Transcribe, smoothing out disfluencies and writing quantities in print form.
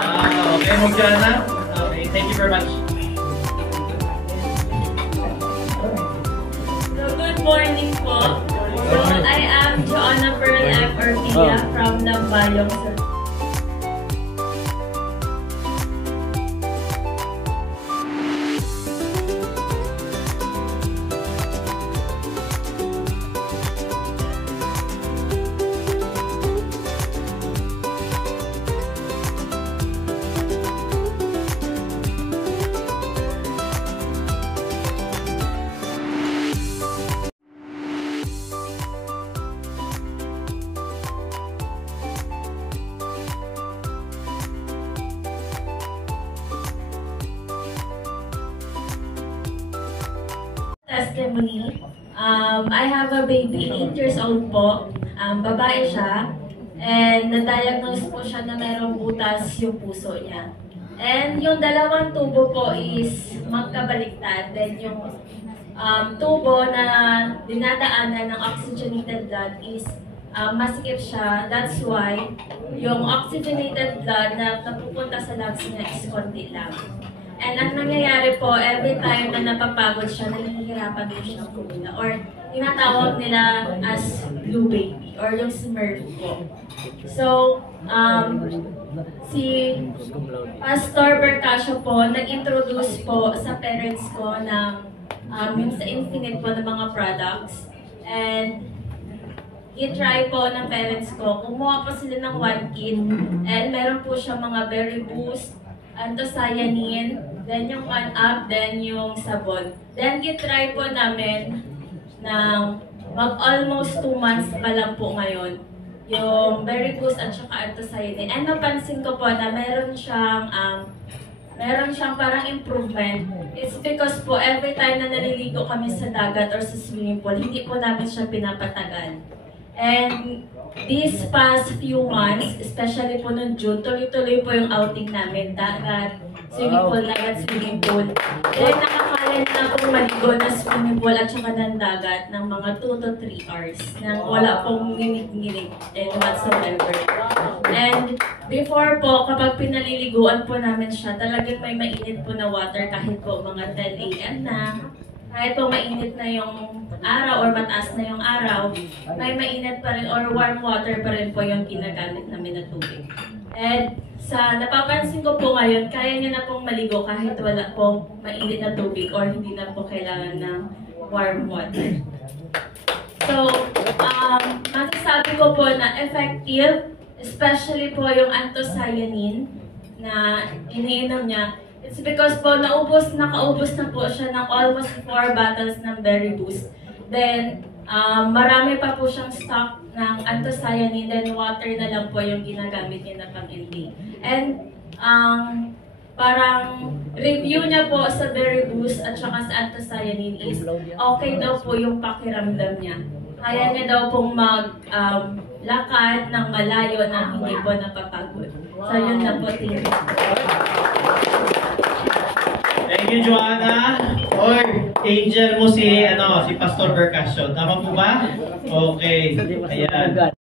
Okay, Joanna. Okay, thank you very much. So, good morning po. So, I am Joanna Pearl F. Ortilla from Lambayong. Testimony. I have a baby, 8 years old po. Babae siya. And na-diagnose po siya na mayroong butas yung puso niya. And yung dalawang tubo po is magkabaliktad. Then yung tubo na dinadaanan ng oxygenated blood is masikip siya. That's why yung oxygenated blood na napupunta sa lungs niya is konti lang. And ang nangyayari po, every time na napapagod siya, nahihirapan po siya kumila. Or tinatawag nila as blue baby or yung smurf po. So, si Pastor Bercasio po, nag-introduce po sa parents ko ng yung sa Infinite po ng mga products. And i-try po ng parents ko. Kumuha po sila ng 1 kit. And meron po siya mga berry boost, anthocyanin, then yung 1-up, then yung sabon. Then gitry po namin ng almost 2 months pa lang po ngayon yung berry boost at saka anthocyanin. And napansin ko po na meron siyang parang improvement. It's because po every time na naliligo kami sa dagat or sa swimming pool, hindi po namin siya pinapatagal. And these past few months, especially po noong June, tuloy-tuloy po yung outing namin. Dagat, swimming pool, dagat, swimming pool. Then nakakain na po maligo na swimming pool at saka ng dagat ng mga 2 to 3 hours nang wala pong nginig-nginig and whatsoever. And before po, kapag pinaliliguan po namin siya, talagang may mainit po na water kahit po mga 10 AM na. Kahit po mainit na yung araw or mataas na yung araw, may mainit pa rin or warm water pa rin po yung ginagamit namin na tubig. And sa napapansin ko po ngayon, kaya niya na pong maligo kahit wala pong mainit na tubig or hindi na po kailangan ng warm water. So, masasabi ko po na effective, especially po yung anthocyanin na iniinom niya. It's because po nakaubos na po siya ng almost 4 bottles ng berry boost. Then, marami pa po siyang stock ng anthocyanin, then water na lang po yung ginagamit niya na pang-intake. And, parang review niya po sa berry boost at saka sa anthocyanin is okay daw po yung pakiramdam niya. Kaya niya daw pong lakad ng malayo na hindi po napapagod. So, yun na po, thank you. Thank you, Joanna. Oy, angel mo si Pastor Bercasio. Tama po ba? Okay. Ayan.